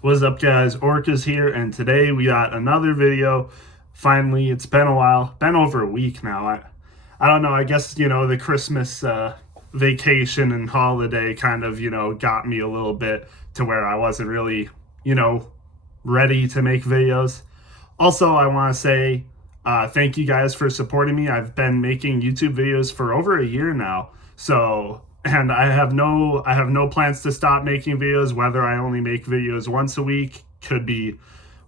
What's up, guys? Orca's here, and today we got another video. Finally, it's been a while, been over a week now. I don't know. I guess the Christmas vacation and holiday kind of got me a little bit to where I wasn't really you know ready to make videos. Also, I want to say thank you guys for supporting me. I've been making YouTube videos for over a year now. So, and I have no plans to stop making videos. Whether I only make videos once a week, could be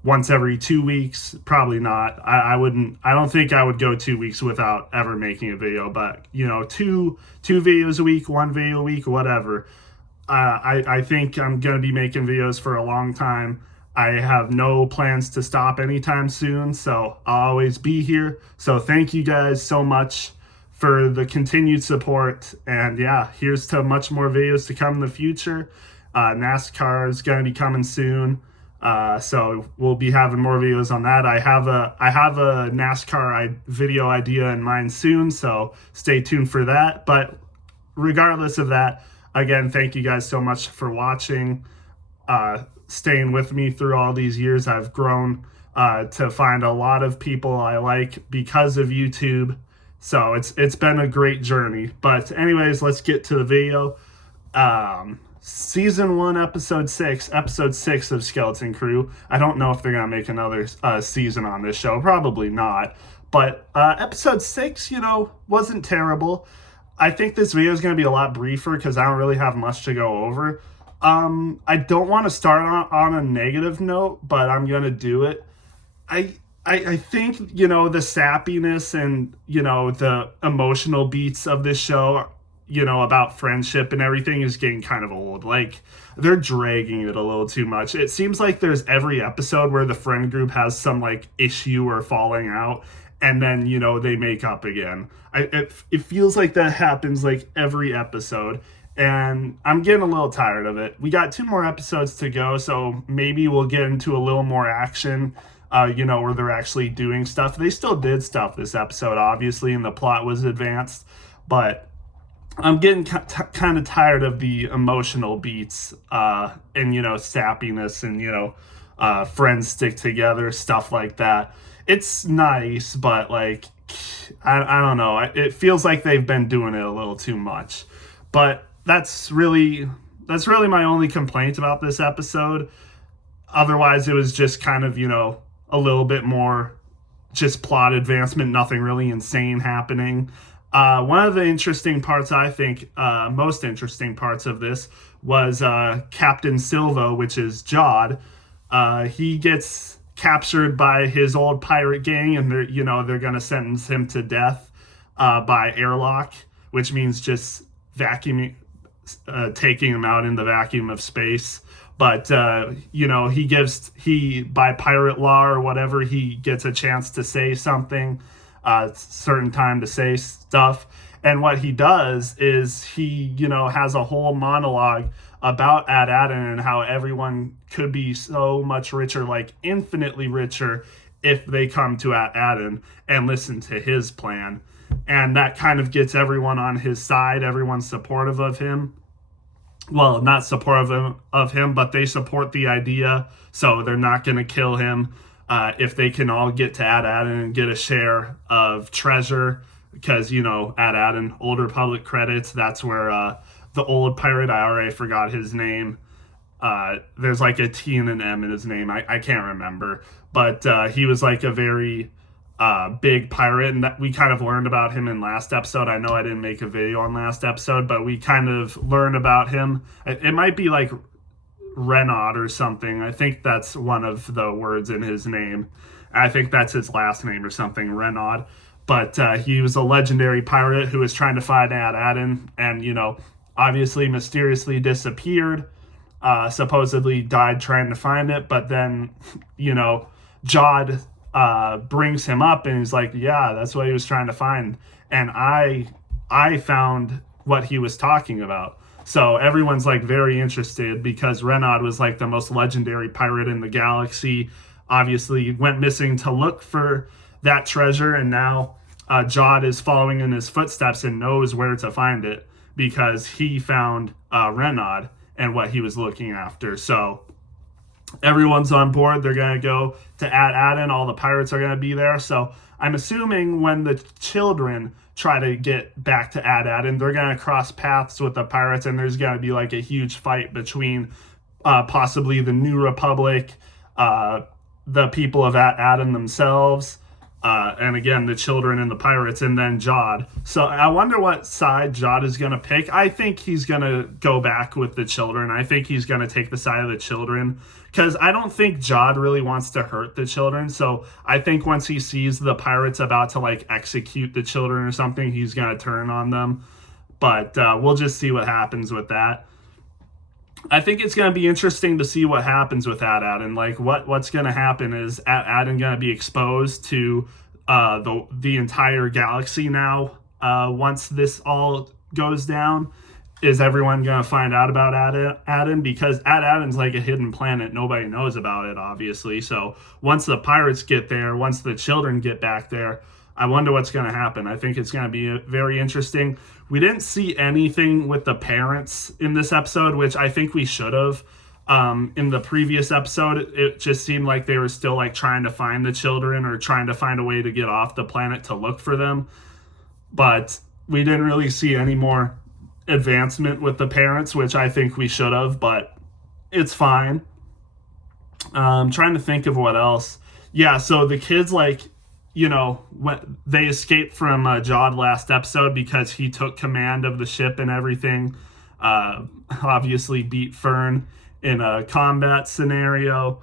once every 2 weeks. Probably not. I wouldn't. I don't think I would go 2 weeks without ever making a video. But two videos a week, one video a week, whatever. I think I'm going to be making videos for a long time. I have no plans to stop anytime soon, so I'll always be here. So thank you guys so much for the continued support. And yeah, here's to much more videos to come in the future. NASCAR is going to be coming soon. So we'll be having more videos on that. I have a NASCAR video idea in mind soon, so stay tuned for that. But regardless of that, again, thank you guys so much for watching, staying with me through all these years. I've grown to find a lot of people I like because of YouTube. So it's been a great journey. But anyways, let's get to the video. Season 1, episode 6 of Skeleton Crew. I don't know if they're gonna make another season on this show. Probably not. But episode 6, wasn't terrible. I think this video is going to be a lot briefer because I don't really have much to go over. I don't want to start on a negative note, but I'm going to do it. I think, the sappiness and, the emotional beats of this show, about friendship and everything is getting kind of old. Like, they're dragging it a little too much. It seems like there's every episode where the friend group has some, like, issue or falling out, and then, they make up again. It feels like that happens, like, every episode, and I'm getting a little tired of it. We got 2 more episodes to go, so maybe we'll get into a little more action, where they're actually doing stuff. They still did stuff this episode, obviously, and the plot was advanced, but I'm getting kind of tired of the emotional beats, and, sappiness and, friends stick together, stuff like that. It's nice, but, like, I don't know. It feels like they've been doing it a little too much. But that's really my only complaint about this episode. Otherwise, it was just kind of, a little bit more just plot advancement, nothing really insane happening. One of the interesting parts, I think, most interesting parts of this was Captain Silva, which is Jod. He gets captured by his old pirate gang, and they're gonna sentence him to death by airlock, which means just vacuuming, taking him out in the vacuum of space. But he by pirate law or whatever, he gets a chance to say something, certain time to say stuff. And what he does is he, has a whole monologue about AdAdin and how everyone could be so much richer, like infinitely richer, if they come to AdAdin and listen to his plan. And that kind of gets everyone on his side. Everyone's supportive of him. Well, not supportive of him, but they support the idea. So they're not going to kill him if they can all get to AdAdin and get a share of treasure. Because, AdAdin, Old Republic credits, that's where the old pirate, I already forgot his name. There's like a T and an M in his name. I can't remember. But he was like a very big pirate, and that we kind of learned about him in last episode. I know I didn't make a video on last episode, but we kind of learned about him. It might be like Renaud or something. I think that's one of the words in his name. I think that's his last name or something, Renaud. But he was a legendary pirate who was trying to find AdAdin, and, obviously mysteriously disappeared, supposedly died trying to find it. But then, Jod brings him up and he's like, yeah, that's what he was trying to find. And I found what he was talking about. So everyone's like very interested because Renaud was like the most legendary pirate in the galaxy. Obviously went missing to look for that treasure, and now Jod is following in his footsteps and knows where to find it because he found Renaud and what he was looking after. So everyone's on board. They're going to go to Ad Aden. All the pirates are going to be there. So I'm assuming when the children try to get back to Ad Aden, they're going to cross paths with the pirates, and there's going to be like a huge fight between possibly the New Republic, the people of Ad Aden themselves, and again, the children and the pirates, and then Jod. So I wonder what side Jod is going to pick. I think he's going to go back with the children. I think he's going to take the side of the children, because I don't think Jod really wants to hurt the children. So I think once he sees the pirates about to like execute the children or something, he's going to turn on them. But we'll just see what happens with that. I think it's going to be interesting to see what happens with Ad Aden. Like what's going to happen is Ad Aden going to be exposed to the entire galaxy now. Once this all goes down, is everyone going to find out about Ad Aden? Because Ad Aden's like a hidden planet. Nobody knows about it, obviously. So once the pirates get there, once the children get back there, I wonder what's going to happen. I think it's going to be very interesting. We didn't see anything with the parents in this episode, which I think we should have. In the previous episode, it just seemed like they were still like trying to find the children or trying to find a way to get off the planet to look for them. But we didn't really see any more advancement with the parents, which I think we should have, but it's fine. I'm trying to think of what else. Yeah, so the kids, like, when they escaped from Jod last episode because he took command of the ship and everything. Obviously beat Fern in a combat scenario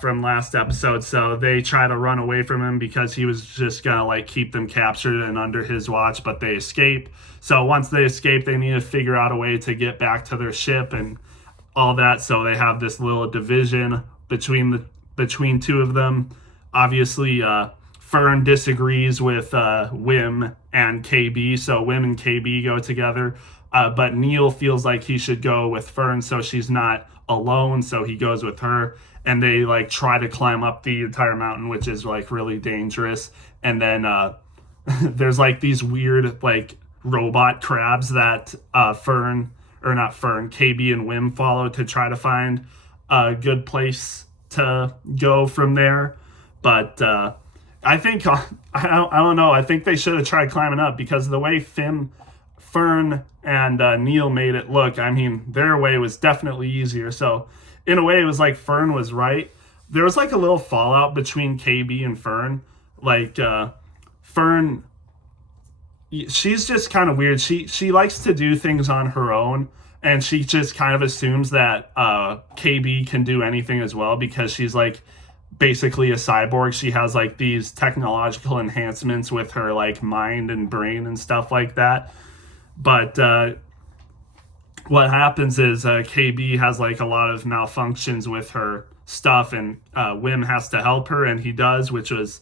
from last episode. So they try to run away from him because he was just going to like keep them captured and under his watch, but they escape. So once they escape, they need to figure out a way to get back to their ship and all that. So they have this little division between two of them. Obviously, Fern disagrees with Wim and KB, so Wim and KB go together. But Neil feels like he should go with Fern so she's not alone, so he goes with her. And they like try to climb up the entire mountain, which is like really dangerous. And then there's like these weird like robot crabs that KB and Wim follow to try to find a good place to go from there. But I think, I don't know, I think they should have tried climbing up, because the way Fern and Neil made it look, I mean, their way was definitely easier. So in a way, it was like Fern was right. There was like a little fallout between KB and Fern. Like Fern, she's just kind of weird. She likes to do things on her own, and she just kind of assumes that KB can do anything as well, because she's like basically a cyborg. She has like these technological enhancements with her like mind and brain and stuff like that. But what happens is KB has like a lot of malfunctions with her stuff, and Wim has to help her, and he does, which was,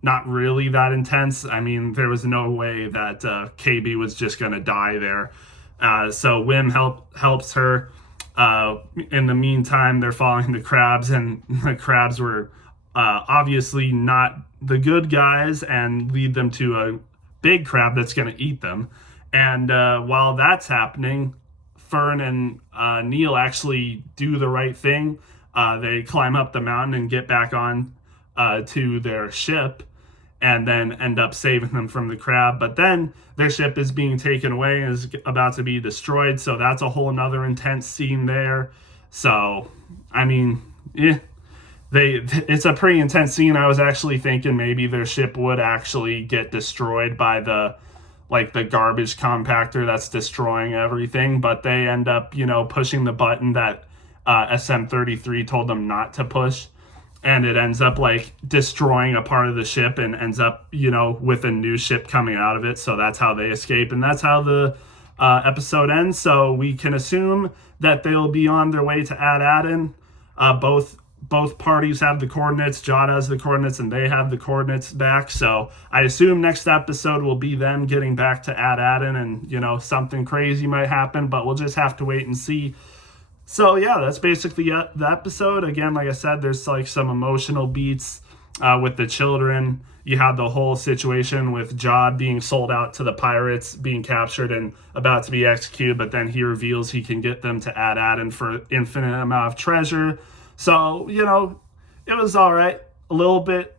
not really that intense. I mean, there was no way that KB was just going to die there. So Wim helps her. In the meantime, they're following the crabs, and the crabs were obviously not the good guys and lead them to a big crab that's going to eat them. And while that's happening, Fern and Neil actually do the right thing. They climb up the mountain and get back on to their ship, and then end up saving them from the crab. But then their ship is being taken away and is about to be destroyed. So that's a whole nother intense scene there. So, I mean, it's a pretty intense scene. I was actually thinking maybe their ship would actually get destroyed by the garbage compactor that's destroying everything. But they end up, pushing the button that SM-33 told them not to push. And it ends up like destroying a part of the ship, and ends up, with a new ship coming out of it. So that's how they escape, and that's how the episode ends. So we can assume that they'll be on their way to Ad Aden. Both parties have the coordinates. Jod has the coordinates, and they have the coordinates back. So I assume next episode will be them getting back to Ad Aden, and something crazy might happen, but we'll just have to wait and see. So yeah, that's basically the episode. Again, like I said, there's like some emotional beats with the children. You had the whole situation with Jod being sold out to the pirates, being captured and about to be executed, but then he reveals he can get them to add Adan for infinite amount of treasure. So, it was all right. A little bit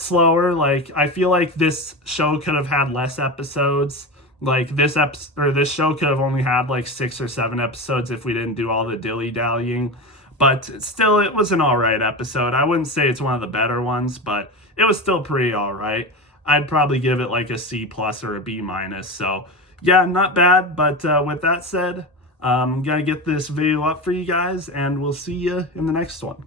slower. Like, I feel like this show could have had less episodes. Like, this show could have only had like 6 or 7 episodes if we didn't do all the dilly-dallying. But still, it was an all right episode. I wouldn't say it's one of the better ones, but it was still pretty all right. I'd probably give it like a C plus or a B minus. So yeah, not bad. But with that said, I'm gonna get this video up for you guys, and we'll see you in the next one.